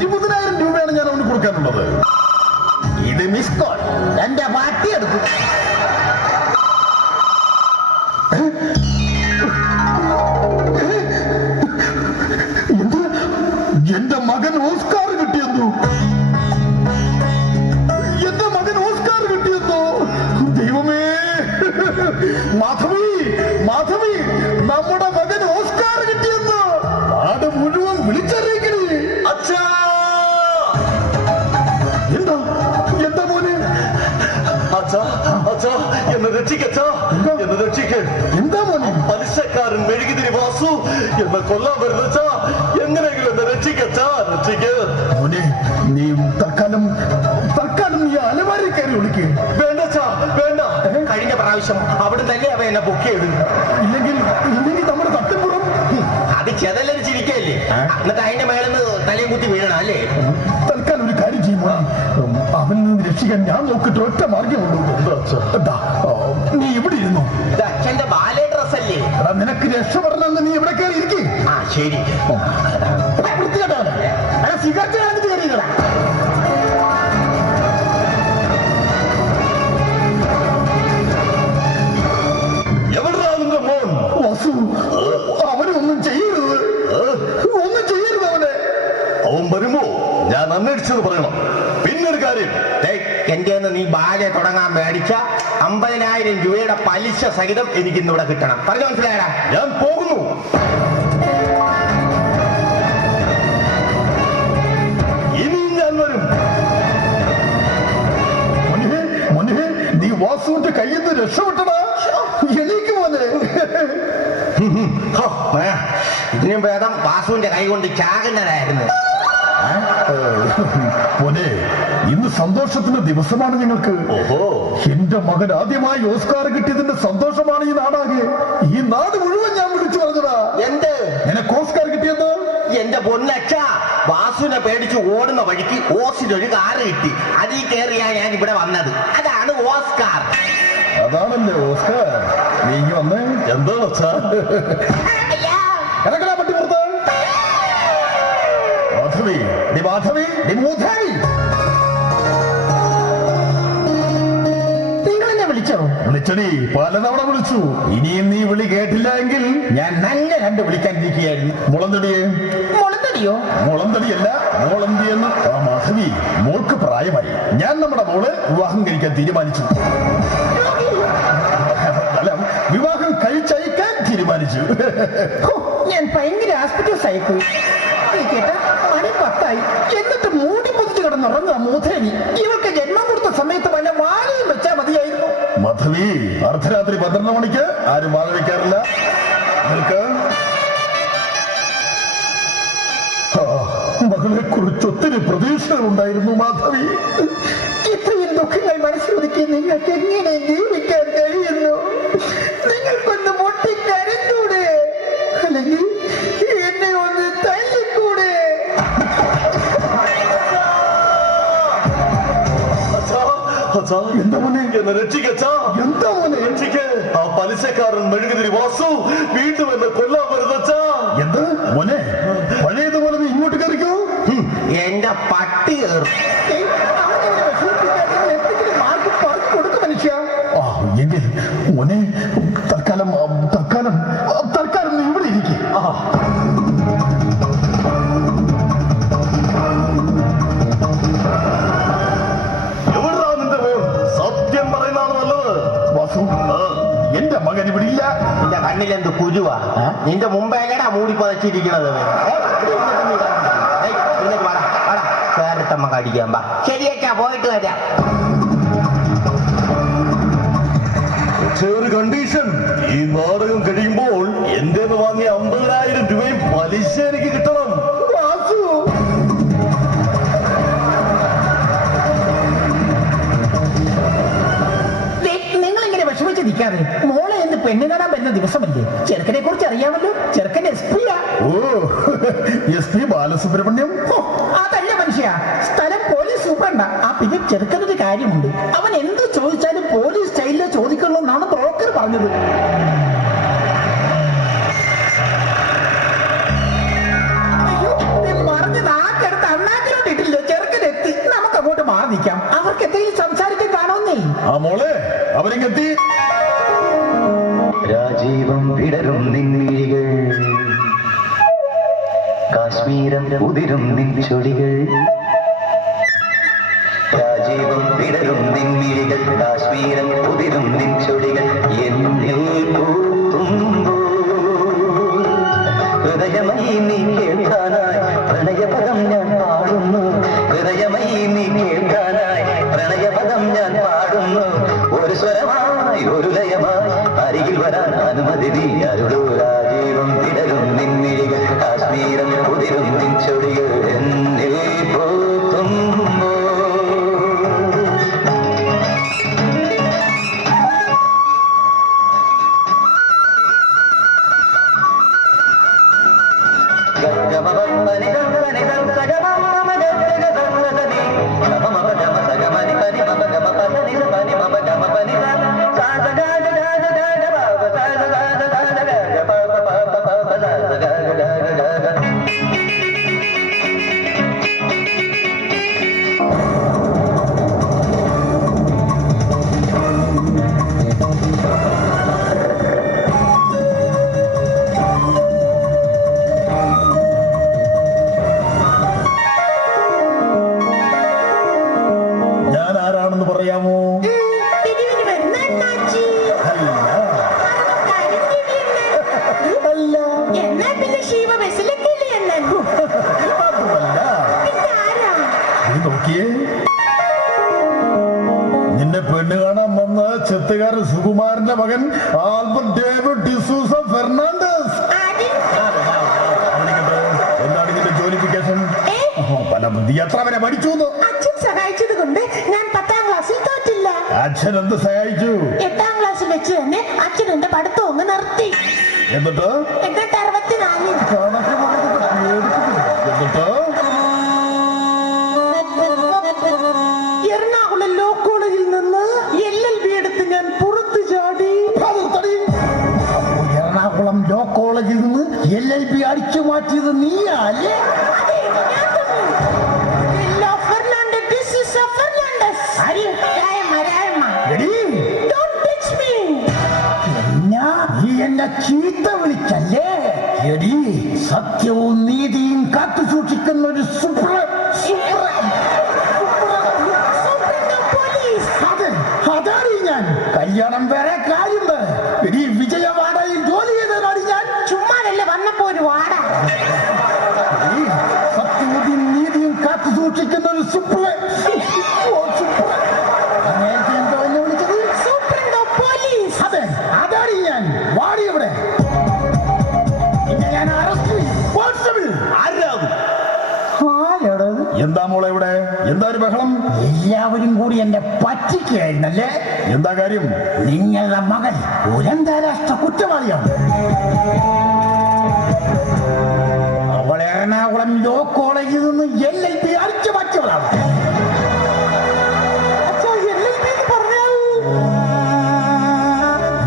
20,000 രൂപയാണ് ഞാൻ അവന് കൊടുക്കാനുള്ളത്. ഇത് മിസ് കോൾ. എന്റെ പാർട്ടി എടുക്കും. എന്റെ മകൻ ഓസ്കാർ കിട്ടിയെന്നു. എന്റെ മകൻ ഓസ്കാർ കിട്ടിയെന്നു. ദൈവമേ, മാധവി മാധവി, നമ്മുടെ മകൻ ഓസ്കാർ കിട്ടിയെന്ന് നാട് മുഴുവൻ വിളിച്ചറിയിക്കണേ. അച്ഛാ, എന്താ എന്താ മോനെ? അച്ഛാ അച്ഛാ, എന്നെ രക്ഷിക്കച്ചാ, എന്നെ രക്ഷിക്ക്. എന്താ മോനെ? പലിശക്കാരൻ മെഴുകുതിരി വാസു എന്നെ കൊല്ലാൻ വരുന്നച്ചാ, എങ്ങനെയെങ്കിലും എന്നെ രക്ഷിക്കച്ചാ, രക്ഷിക്ക്. മോനെ, നീ തൽക്കാലം നീ അലമാരി കയറി വിളിക്ക്. വേണ്ടച്ചാ, വേണ്ട. കഴിഞ്ഞ പ്രാവശ്യം അവിടെ തന്നെ അവ എന്നെ ബുക്ക് ചെയ്ത്. ഇല്ലെങ്കിൽ നമ്മുടെ തട്ടിപ്പുറം അത് ചെതലരിച്ചിരിക്കല്ലേ, എന്നിട്ട് അതിന്റെ മേലെന്ന് തലയും കുത്തി വീഴണം അല്ലേ? തൽക്കാലം ഒരു കാര്യം ചെയ്യുമോ, അവനിൽ നിന്ന് രക്ഷിക്കാൻ ഞാൻ നോക്കിട്ട് ഒറ്റ മാർഗമുള്ളൂ. നീ ഇവിടെ ഇരുന്നു. അച്ഛന്റെ ബാലേ ഡ്രസ് അല്ലേ? നിനക്ക് രക്ഷപ്പെടണമെന്ന് നീ ഇവിടെ കയറി ഇരിക്കേ. ആ ശരി. സിഗരറ്റ് കാണിച്ച് കയറിയതാ. അവനൊന്നും ചെയ്യരുത്, ഒന്നും ചെയ്യരുത്. അവൻ വരുമ്പോ ഞാൻ അന്വേഷിച്ചത് പറയണം. പിന്നൊരു കാര്യം, എന്റെ നീ ബാലെ തുടങ്ങാൻ മേടിച്ച 50,000 രൂപയുടെ പലിശ സഹിതം എനിക്ക് ഇന്നിവിടെ കിട്ടണം. പറഞ്ഞു മനസ്സിലായടാ? ഞാൻ പോകുന്നു. ഇനിയും ഞാൻ വരും. മോനെ, നീ വാസുവിന്റെ കയ്യിൽ നിന്ന് രക്ഷപ്പെട്ടടാ. എനിക്ക് മോനെ, ഇതിനും ഭേദം വാസുവിന്റെ കൈ കൊണ്ട് ചാകുന്നതായിരുന്നു. മോനെ, ഇന്ന് സന്തോഷത്തിന്റെ ദിവസമാണ് ഞങ്ങൾക്ക്. എന്റെ മകൻ ആദ്യമായി ഓസ്കാർ കിട്ടിയതിന്റെ സന്തോഷമാണ് ഈ നാടാകെ. ഈ നാട് മുഴുവൻ ഞാൻ വിളിച്ചു പറഞ്ഞതാ. എന്ത്? നിനക്ക് ഓസ്കാർ കിട്ടിയെന്ന്? എന്റെ പൊന്നച്ഛ, വാസുവിനെ പേടിച്ച് ഓടുന്ന വഴിക്ക് ഓസിലൊരു കാറ് കിട്ടി. അതിൽ കയറിയാ ഞാൻ ഇവിടെ വന്നത്. അതാണ് ഓസ്കാർ. അതാണല്ലേ ഓസ്കാർ. നീ വന്നേ. എന്താ വെച്ചാ? എനക്കടാ പട്ടി പുറത്ത്. മാധവി, മാധവി, മൂധാവി, നിങ്ങളെന്നെ വിളിച്ചോ? വിളിച്ചടി, പലതവണ വിളിച്ചു. ഇനിയും നീ വിളി കേട്ടില്ല എങ്കിൽ ഞാൻ നല്ല രണ്ട് വിളിക്കാൻ ഇരിക്കുകയായിരുന്നു. മുളന്തടിയെ. മുളന്തടിയോ? മുളന്തടിയല്ല, മോളന്തിയെന്ന്. ആ മാധവി, മോൾക്ക് പ്രായമായി. ഞാൻ നമ്മുടെ മോള് വിവാഹം കഴിക്കാൻ തീരുമാനിച്ചു. അല്ല, വിവാഹം കഴിച്ചയക്കാൻ തീരുമാനിച്ചു. ഞാൻ ഭയങ്കര ആസ്പെക്ടസ് ആയിപ്പോയി. കേട്ട മണി 10 എന്നിട്ട് മൂടി പൊതിച്ച് കിടന്നുറങ്ങുക മൂധേവി. ഇവൾക്ക് ജന്മം കൊടുത്ത സമയത്ത് വല്ല വാഴയും വെച്ചാൽ മതിയായിരുന്നു. മാധവി, അർദ്ധരാത്രി 12 മണിക്ക് ആരും വാഴ വെക്കാറില്ല. നിനക്ക് മകളെ കുറിച്ച് ഒത്തിരി പ്രതീക്ഷകൾ ഉണ്ടായിരുന്നു മാധവി. ഇത്രയും ദുഃഖങ്ങൾ മനസ്സിലൊതുക്കി നിങ്ങൾക്ക് എങ്ങനെ ജീവിക്കാൻ കഴിയുന്നു? നിങ്ങൾക്കൊന്ന് പൊട്ടിക്കരഞ്ഞൂടെ? അല്ലെങ്കിൽ എന്നെ ഒന്ന് തല്ലിക്കൂടെ? എന്താ മോനെ? എന്നെ രക്ഷിക്കച്ചാ. എന്താ മോനെ? രക്ഷിക്ക്. ആ പലിശക്കാരൻ മെഴുകുതിരി വാസു വീണ്ടും എന്നെ കൊല്ലാൻ വരുന്നച്ചാ. എന്താ മോനെ? പഴയതുപോലെ നീ ഇങ്ങോട്ട് കയറിക്കോ. എന്റെ പട്ടി മാർക്ക് പറഞ്ഞു കൊടുക്കും മനുഷ്യ. എങ്കിൽ മോനെ, തൽക്കാലം നീ ഇവിടെ ഇരിക്കേ. സത്യം പറയുന്നതാണ് നല്ലത്. വാസു, എന്റെ മകൻ ഇവിടെ ഇല്ല. നിന്റെ കണ്ണിലെന്ത് കുരുവാ? നിന്റെ മുമ്പേടാ മൂടി പതച്ചിരിക്കണത്. കേരട്ടമ്മ കടിക്കാൻ പാ. ശരിയേക്കാ, പോയിട്ട് വരാം. ഒരു കണ്ടീഷൻ, ഈ നാടകം കഴിയുമ്പോൾ എന്റെ വാങ്ങിയ 50,000 രൂപയും പലിശ എനിക്ക് കിട്ടണം. വാസു, നിങ്ങളിങ്ങനെ വിഷമിച്ചിരിക്കാതെ മോളെ എന്ന് പെണ്ണ് കാണാൻ വരുന്ന ദിവസമല്ലേ? ചെറുക്കനെ കുറിച്ച് അറിയാമല്ലോ. ചെറുക്കൻ SP. ഓ, SP ബാലസുബ്രഹ്മണ്യം. അതല്ല മനുഷ്യ, സ്ഥലം പോലീസ് സൂപ്രണ്ടാ. പിന്നെ ചെറുക്കനൊരു കാര്യമുണ്ട്. അവൻ എന്ത് ചോദിച്ചാലും പോലീസ് സ്റ്റൈലിൽ ചോദിക്കണമെന്നാണ് ബ്രോക്കർ പറഞ്ഞത്. അയ്യോ, പറഞ്ഞത് ആ മോളെ അവരിങ്ങെത്തി. രാജീവം വിടരും നിൻമിഴികൾ, കാശ്മീരം ഉതിരും നിൻ ചൊടികൾ. രാജീവം വിടരും നിൻമിഴികൾ, കാശ്മീരം ഉതിരും നിൻ ചൊടികൾ. എന്നിൽ പൂത്തുമ്പോൾ ഹൃദയമായി നീ കേൾക്കാനായി പ്രണയപദം ഞാൻ പാടുന്നു. ഹൃദയമായി നീ കേൾക്കാനായി പ്രണയപദം ഞാൻ പാടുന്നു. ഒരു സ്വരമായി ഒരു ലയമായി അരികിൽ വരാൻ അനുമതി നീ അരുളൂ. രാജീവം വിടരും നിൻമിഴികൾ, കാശ്മീരം ഉതിരും നിൻ ചൊടികൾ. എന്നിൽ പൂത്തുമ്പോൾ ഞാൻ ആരാണെന്ന് പറയാമോ? അല്ല, നീ നോക്കിയേ, നിന്നെ പെണ്ണ് കാണാൻ വന്ന ചെത്തുകാരൻ സുകുമാരന്റെ മകൻ ആൽബർട്ട് ഡേവിഡ് ഡിസൂസ ഫെർണാണ്ടസ്. എന്താണ് ഇതിന്റെ ജോലിഫിക്കേഷൻ? പല ബുദ്ധി എത്ര വരെ പഠിച്ചു? അച്ഛൻ സഹായിച്ചത് കൊണ്ട് ഞാൻ 10ാം ക്ലാസ്സിൽ തോറ്റില്ല. അച്ഛൻ എന്ത് സഹായിച്ചു? 8ാം ക്ലാസ്സിൽ വെച്ച് തന്നെ അച്ഛൻ എന്റെ പഠിത്തം ഒന്ന് നിർത്തി. എന്നിട്ട് 64 എന്നിട്ട് എറണാകുളം ലോ കോളേജിൽ നിന്ന് LLB എടുത്ത് ഞാൻ പുറത്തു ചാടി. എറണാകുളം ലോ കോളേജിൽ നിന്ന് LLB അടിച്ചു മാറ്റിയത് നീയാ അല്ലേ? നീ എന്നെ ചീത്ത വിളിച്ചല്ലേ? എടി, സത്യവും നീതിയും കാത്തു സൂക്ഷിക്കുന്ന ഒരു അതാണ് ഞാൻ. കല്യാണം വേറെ, കാര്യം വേറെ. എടി, വിജയവാടയിൽ ജോലി ചെയ്തതാണ് ഞാൻ. ചുമ്മാതല്ലേ വന്നപ്പോ ഒരു വാട. സത്യവും നീതിയും കാത്തു സൂക്ഷിക്കുന്ന ഒരു അതാണ് ഞാൻ. വാടി ഇവിടെ. ഞാൻ അറസ്റ്റ് ചെയ്യും. എന്താ മോളെ ഇവിടെ? എന്താ ഒരു ബഹളം? എല്ലാവരും കൂടി എന്നെ പറ്റിക്കുകയായിരുന്നല്ലേ? എന്താ കാര്യം? നിങ്ങളുടെ മകൻ ഒരു അന്താരാഷ്ട്ര കുറ്റവാളിയാണ്. അവൾ എറണാകുളം ലോ കോളേജിൽ നിന്ന് LLB അടിച്ചു മാറ്റിയവളാണ്.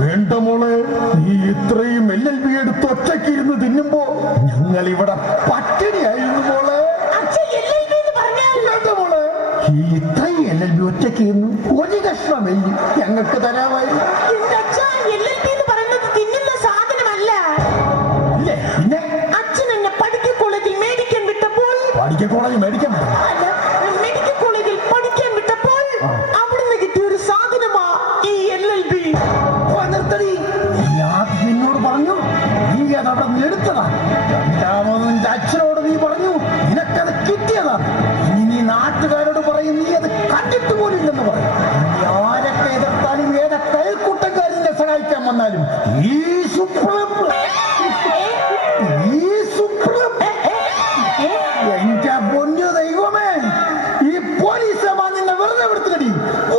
വേണ്ട മോളെ, നീ ഇത്രയും LLB എടുത്ത് ഒറ്റയ്ക്ക് ഇരുന്ന് തിന്നുമ്പോ ഞങ്ങൾ ഇവിടെ പട്ടിണിയായിരുന്നു മോളെ. വേണ്ട മോളെ, ഈ ഇത്രയും LLB ഒറ്റയ്ക്ക് ഇരുന്ന് ഒരു കഷ്ണം എല്ലി ഞങ്ങൾക്ക് തരാമായിരുന്നു. ഇല്ലേ? പിന്നെ അച്ഛൻ എന്നെ പഠിക്കൽ കോളേജിൽ മേടിക്കാൻ വിട്ടപ്പോൾ പഠിക്ക കോളേജ് മേടിക്കാൻ മെഡിക്കൽ കോളേജിൽ പഠിക്കാൻ വിട്ടപ്പോൾ അവിടുന്ന് കിട്ടിയ ഒരു സാധനമാ ഈ LLB. നിന്നോട് പറഞ്ഞു നീ അതവിടെ നിന്ന് എടുത്തതാണ്. രണ്ടാമത് നിന്റെ അച്ഛനോട് നീ പറഞ്ഞു നിനക്കത് കിട്ടിയതാണ്. ഇനി നീ നാട്ടുകാരോട് പറയും നീ അത് കണ്ടിട്ട് പോലും ഇല്ലെന്ന് പറയും. ഇനി ആരൊക്കെ എതിർത്താലും ഏതൊക്കെ അയൽക്കൂട്ടക്കാരിനെ സഹായിക്കാൻ വന്നാലും ഈ എന്റെ പൊന്നു ദൈവമേ, ഈ പോലീസ് നിന്നെ വെറുതെ വിടുത്തടി.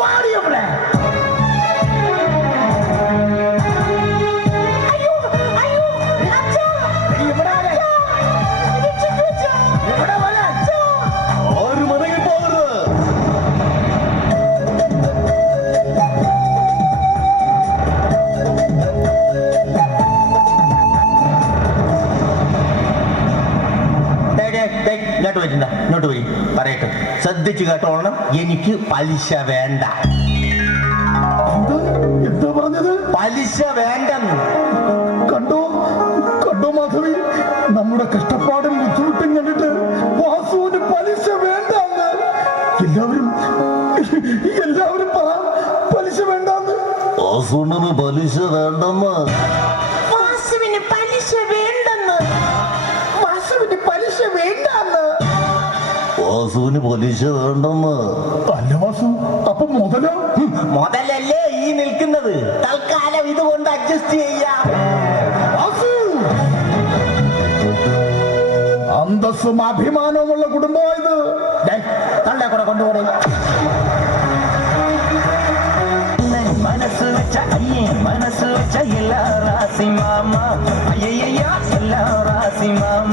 വാടിയവിടെ ഇങ്ങോട്ട് പോയി പറയട്ടെ, ശ്രദ്ധിച്ചു കേട്ടോളണം. എനിക്ക് പലിശ വേണ്ട. എന്താ പറഞ്ഞത്? പലിശ വേണ്ടെന്ന്. കണ്ടോ കണ്ടോ മാധവി, നമ്മുടെ കഷ്ടപ്പാടും ബുദ്ധിമുട്ടും കണ്ടിട്ട് വാസുവിന് പലിശ വേണ്ടാന്ന്. എല്ലാവരും പറ, പലിശ വേണ്ടാന്ന്. വാസുവിന് പലിശ വേണ്ടെന്ന്. വാസുവിന് പലിശ വേണ്ടെന്ന്. വാസുവിന് പലിശ വേണ്ടാന്ന്. വാസുവിന് പലിശ വേണ്ടെന്ന്. അല്ല വാസു, അപ്പൊ മുതലോ? മുതലല്ലേ ഈ നിൽക്കുന്നത്. തൽക്കാലം ഇതുകൊണ്ട് അഡ്ജസ്റ്റ് ചെയ്യാം. വാസു, അന്തസ്സും അഭിമാനവുമുള്ള കുടുംബമായത്. തള്ളെ കൂടെ കൊണ്ടുപോടെ. മനസ്സ് വെച്ച അയ്യേ മനസ്സ് വെച്ച എല്ലാ റാസി മാമ അയ്യയ്യ എല്ലാ റാസി മാമ